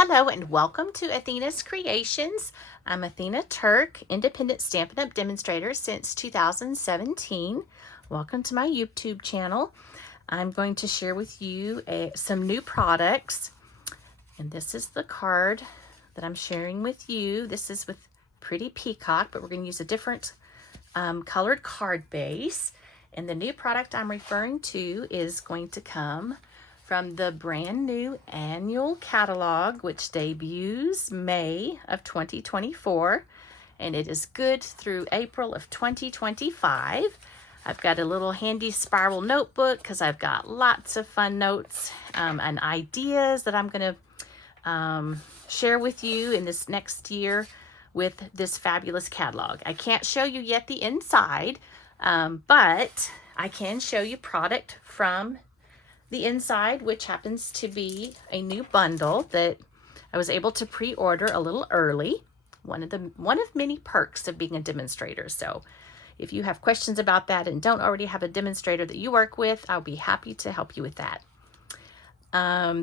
Hello and welcome to Athena's Creations. I'm Athena Turk, independent Stampin' Up! Demonstrator since 2017. Welcome to my YouTube channel. I'm going to share with you some new products. And this is the card that I'm sharing with you. This is with Pretty Peacock, but we're going to use a different colored card base. And the new product I'm referring to is going to come from the brand new annual catalog, which debuts May of 2024, and it is good through April of 2025. I've got a little handy spiral notebook because I've got lots of fun notes and ideas that I'm going to share with you in this next year with this fabulous catalog. I can't show you yet the inside, but I can show you product from the inside, which happens to be a new bundle that I was able to pre-order a little early. One of many perks of being a demonstrator. So if you have questions about that and don't already have a demonstrator that you work with, I'll be happy to help you with that.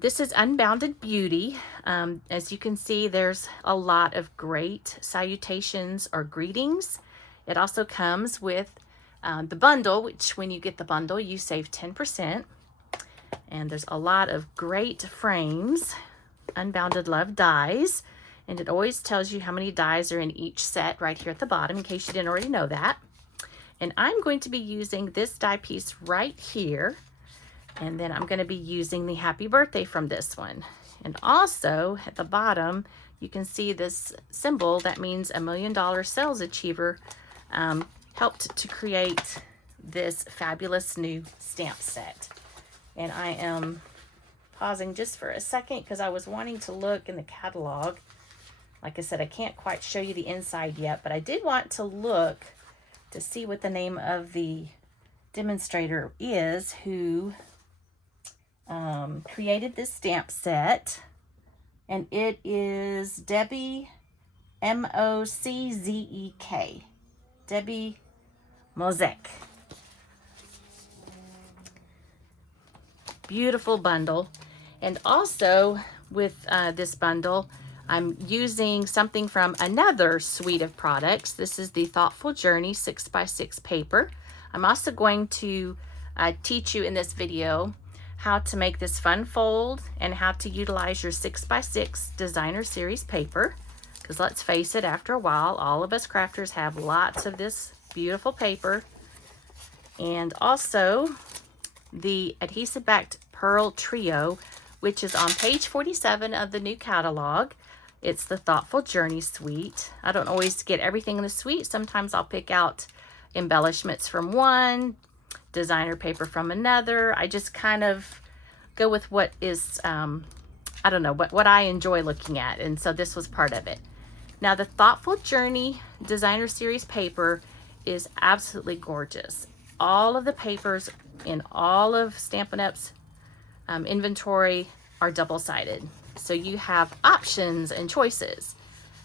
This is Unbounded Beauty. As you can see, there's a lot of great salutations or greetings. It also comes with the bundle, which when you get the bundle, you save 10%. And there's a lot of great frames, Unbounded Love dies, and it always tells you how many dies are in each set right here at the bottom, in case you didn't already know that. And I'm going to be using this die piece right here, and then I'm going to be using the Happy Birthday from this one. And also at the bottom, you can see this symbol that means $1 million sales achiever helped to create this fabulous new stamp set. And I am pausing just for a second because I was wanting to look in the catalog. Like I said, I can't quite show you the inside yet, but I did want to look to see what the name of the demonstrator is who created this stamp set. And it is Debbie, M-O-C-Z-E-K. Debbie Mozek. Beautiful bundle. And also with this bundle, I'm using something from another suite of products. This is the Thoughtful Journey 6x6 paper. I'm also going to teach you in this video how to make this fun fold and how to utilize your 6x6 designer series paper. Because let's face it, after a while, all of us crafters have lots of this beautiful paper. And also the adhesive backed pearl trio, which is on page 47 of the new catalog. It's the Thoughtful Journey suite. I don't always get everything in the suite. Sometimes I'll pick out embellishments from one, designer paper from another. I just kind of go with what is, I don't know, what I enjoy looking at. And so this was part of it. Now the Thoughtful Journey designer series paper is absolutely gorgeous. All of the papers in all of Stampin' Up's inventory are double-sided. So you have options and choices,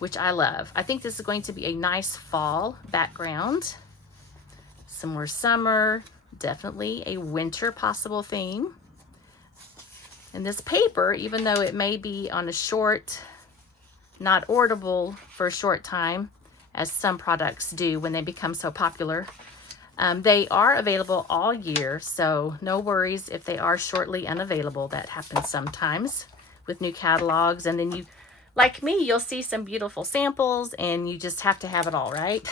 which I love. I think this is going to be a nice fall background. Some more summer, definitely a winter possible theme. And this paper, even though it may be on a short, not orderable for a short time, as some products do when they become so popular, they are available all year, so no worries if they are shortly unavailable. That happens sometimes with new catalogs, and then you, like me, you'll see some beautiful samples and you just have to have it all, right?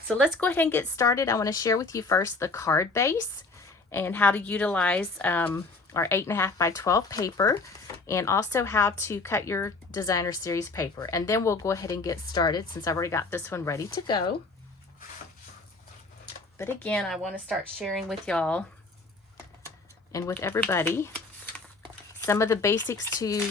So let's go ahead and get started. I want to share with you first the card base and how to utilize our 8.5 by 12 paper, and also how to cut your designer series paper. And then we'll go ahead and get started since I've already got this one ready to go. But again, I want to start sharing with y'all and with everybody some of the basics to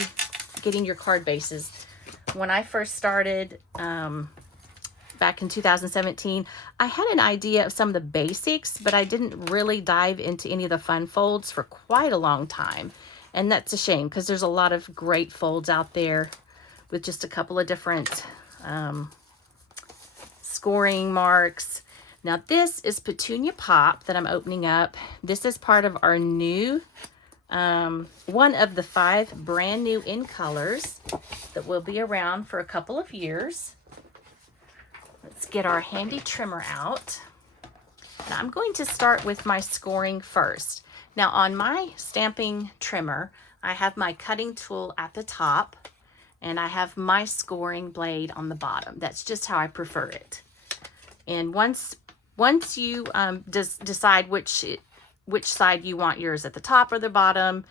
getting your card bases. When I first started back in 2017, I had an idea of some of the basics, but I didn't really dive into any of the fun folds for quite a long time. And that's a shame because there's a lot of great folds out there with just a couple of different scoring marks. Now this is Petunia Pop that I'm opening up. This is part of our new one of the 5 brand new in colors that will be around for a couple of years. Let's get our handy trimmer out. Now I'm going to start with my scoring first. Now on my stamping trimmer, I have my cutting tool at the top and I have my scoring blade on the bottom. That's just how I prefer it. And once you decide which side you want yours, at the top or the bottom,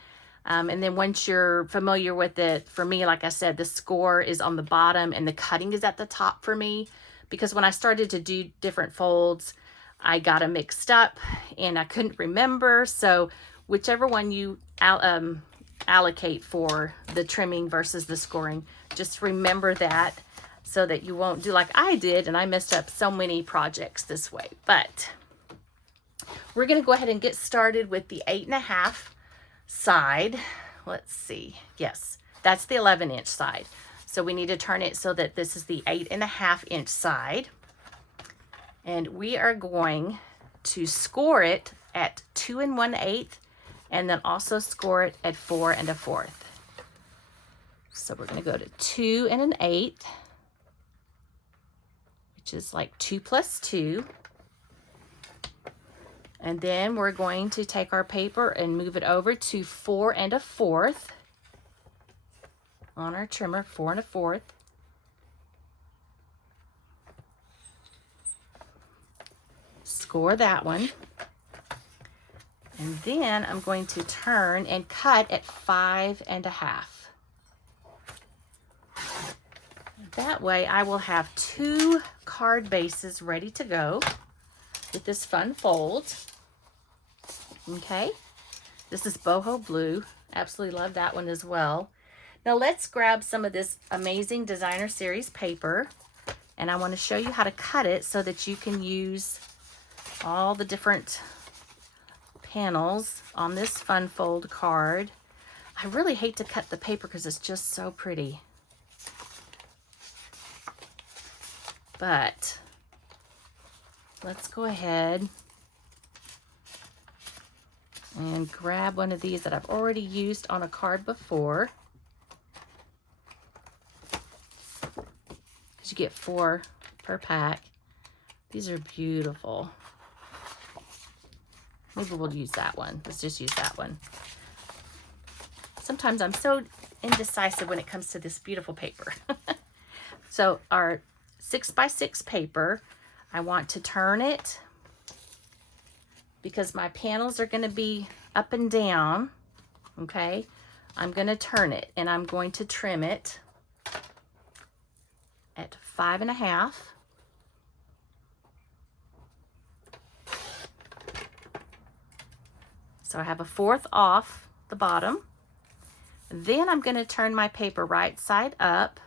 and then once you're familiar with it, for me, like I said, the score is on the bottom and the cutting is at the top for me, because when I started to do different folds, I got them mixed up and I couldn't remember. So whichever one you allocate for the trimming versus the scoring, just remember that so that you won't do like I did and I messed up so many projects this way. But we're going to go ahead and get started with the 8.5 side. Let's see. Yes, that's the 11-inch side. So we need to turn it so that this is the 8.5-inch side. And we are going to score it at 2 1/8 and then also score it at 4 1/4. So we're going to go to 2 1/8, which is like 2 plus 2. And then we're going to take our paper and move it over to 4 1/4 on our trimmer, 4 1/4. Score that one. And then I'm going to turn and cut at 5 1/2. That way I will have 2 card bases ready to go with this fun fold. Okay, this is boho blue. Absolutely love that one as well. Now let's grab some of this amazing designer series paper, and I want to show you how to cut it so that you can use all the different panels on this fun fold card. I really hate to cut the paper because it's just so pretty. But let's go ahead and grab one of these that I've already used on a card before. Because you get 4 per pack. These are beautiful. Maybe we'll use that one. Let's just use that one. Sometimes I'm so indecisive when it comes to this beautiful paper. So our 6x6 paper, I want to turn it because my panels are going to be up and down. Okay, I'm going to turn it and I'm going to trim it at 5 1/2. So I have a 1/4 off the bottom. Then I'm going to turn my paper right side up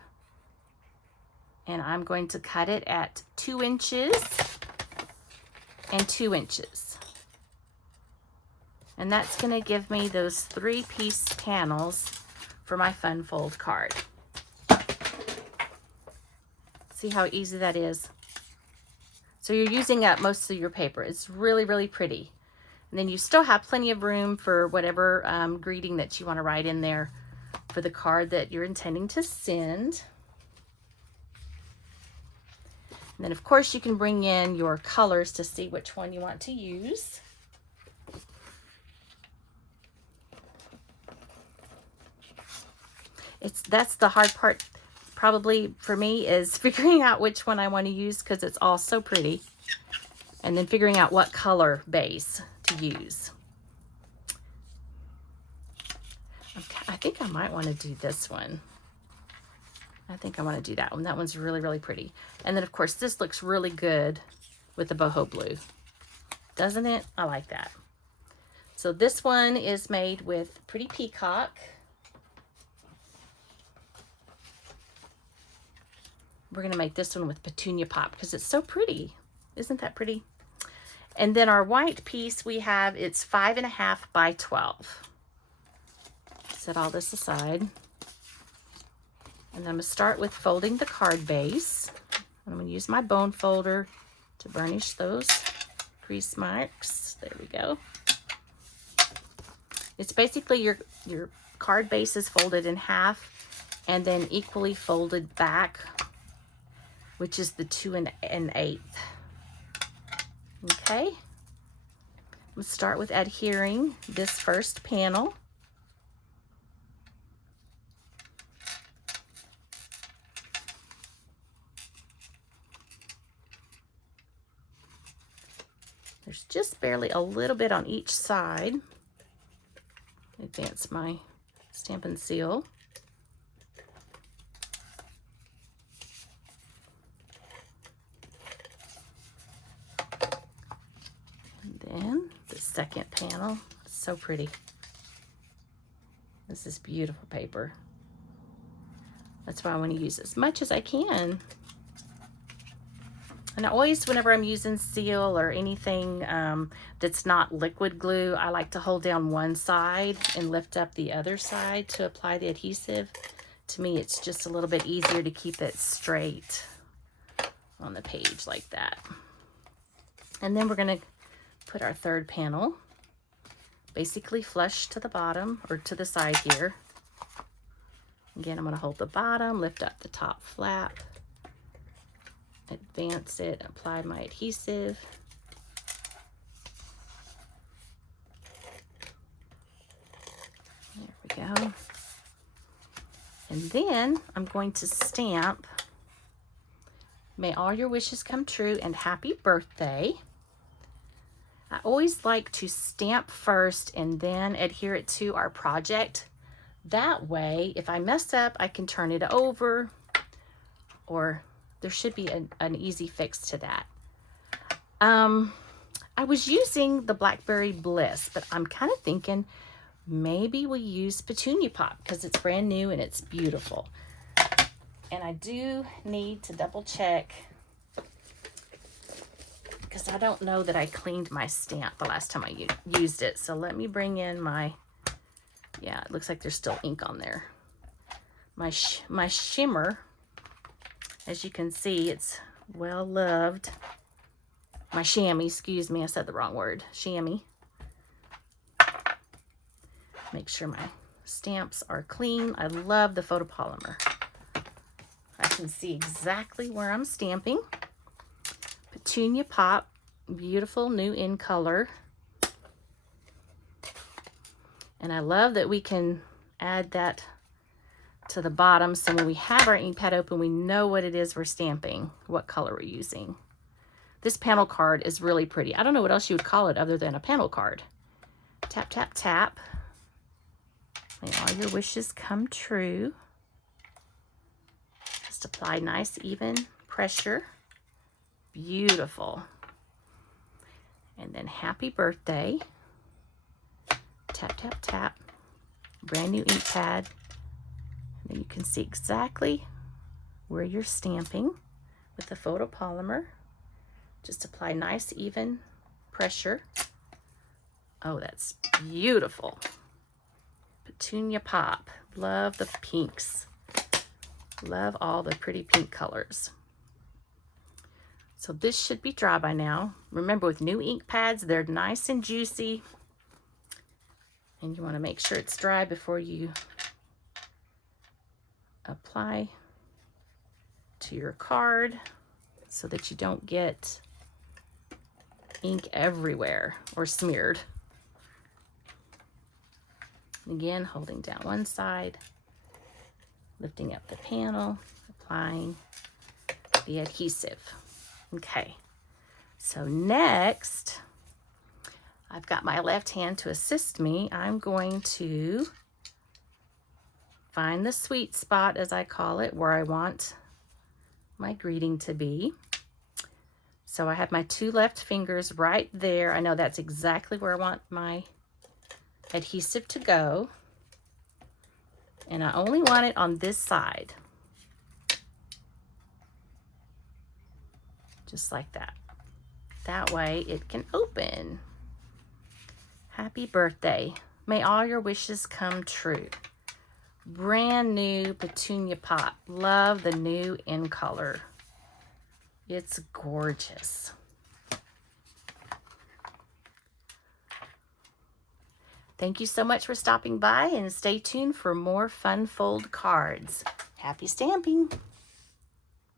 and I'm going to cut it at 2 inches and 2 inches. And that's going to give me those 3-piece panels for my fun fold card. See how easy that is? So you're using up most of your paper. It's really, really pretty. And then you still have plenty of room for whatever greeting that you want to write in there for the card that you're intending to send. And then of course you can bring in your colors to see which one you want to use. That's the hard part probably for me, is figuring out which one I want to use because it's all so pretty. And then figuring out what color base to use. Okay, I think I might want to do this one. I think I want to do that one. That one's really, really pretty. And then of course this looks really good with the boho blue. Doesn't it? I like that. So this one is made with Pretty Peacock. We're going to make this one with Petunia Pop because it's so pretty. Isn't that pretty? And then our white piece we have, it's 5 1/2 by 12. Set all this aside. And I'm going to start with folding the card base. I'm going to use my bone folder to burnish those crease marks. There we go. It's basically your card base is folded in half and then equally folded back, which is the 2 1/8. Okay, let's start with adhering this first panel. There's just barely a little bit on each side. Advance my stamp and seal. And then the second panel. It's so pretty. This is beautiful paper. That's why I want to use as much as I can. And always, whenever I'm using seal or anything that's not liquid glue, I like to hold down one side and lift up the other side to apply the adhesive. To me, it's just a little bit easier to keep it straight on the page like that. And then we're going to put our third panel basically flush to the bottom or to the side here. Again, I'm going to hold the bottom, lift up the top flap, advance it, apply my adhesive. There we go. And then I'm going to stamp "May all your wishes come true" and "Happy birthday." I always like to stamp first and then adhere it to our project. That way, if I mess up, I can turn it over, or there should be an easy fix to that. I was using the Blackberry Bliss, but I'm kind of thinking maybe we use Petunia Pop because it's brand new and it's beautiful. And I do need to double check because I don't know that I cleaned my stamp the last time I used it. So let me bring in my, yeah, it looks like there's still ink on there. My shimmer, as you can see, it's well loved. My chamois, excuse me, I said the wrong word, chamois. Make sure my stamps are clean. I love the photopolymer. I can see exactly where I'm stamping. Petunia Pop, beautiful new in color. And I love that we can add that to the bottom, so when we have our ink pad open, we know what it is we're stamping, what color we're using. This panel card is really pretty. I don't know what else you would call it other than a panel card. Tap, tap, tap. May all your wishes come true. Just apply nice, even pressure. Beautiful. And then "Happy birthday." Tap, tap, tap. Brand new ink pad. And then you can see exactly where you're stamping with the photopolymer. Just apply nice, even pressure. Oh, that's beautiful. Petunia Pop. Love the pinks. Love all the pretty pink colors. So this should be dry by now. Remember, with new ink pads, they're nice and juicy. And you want to make sure it's dry before you apply to your card so that you don't get ink everywhere or smeared. Again, holding down one side, lifting up the panel, applying the adhesive. Okay, so next, I've got my left hand to assist me. I'm going to find the sweet spot, as I call it, where I want my greeting to be. So I have my 2 left fingers right there. I know that's exactly where I want my adhesive to go. And I only want it on this side. Just like that. That way it can open. Happy birthday. May all your wishes come true. Brand new Petunia Pop. Love the new in color. It's gorgeous. Thank you so much for stopping by, and stay tuned for more fun fold cards. Happy stamping!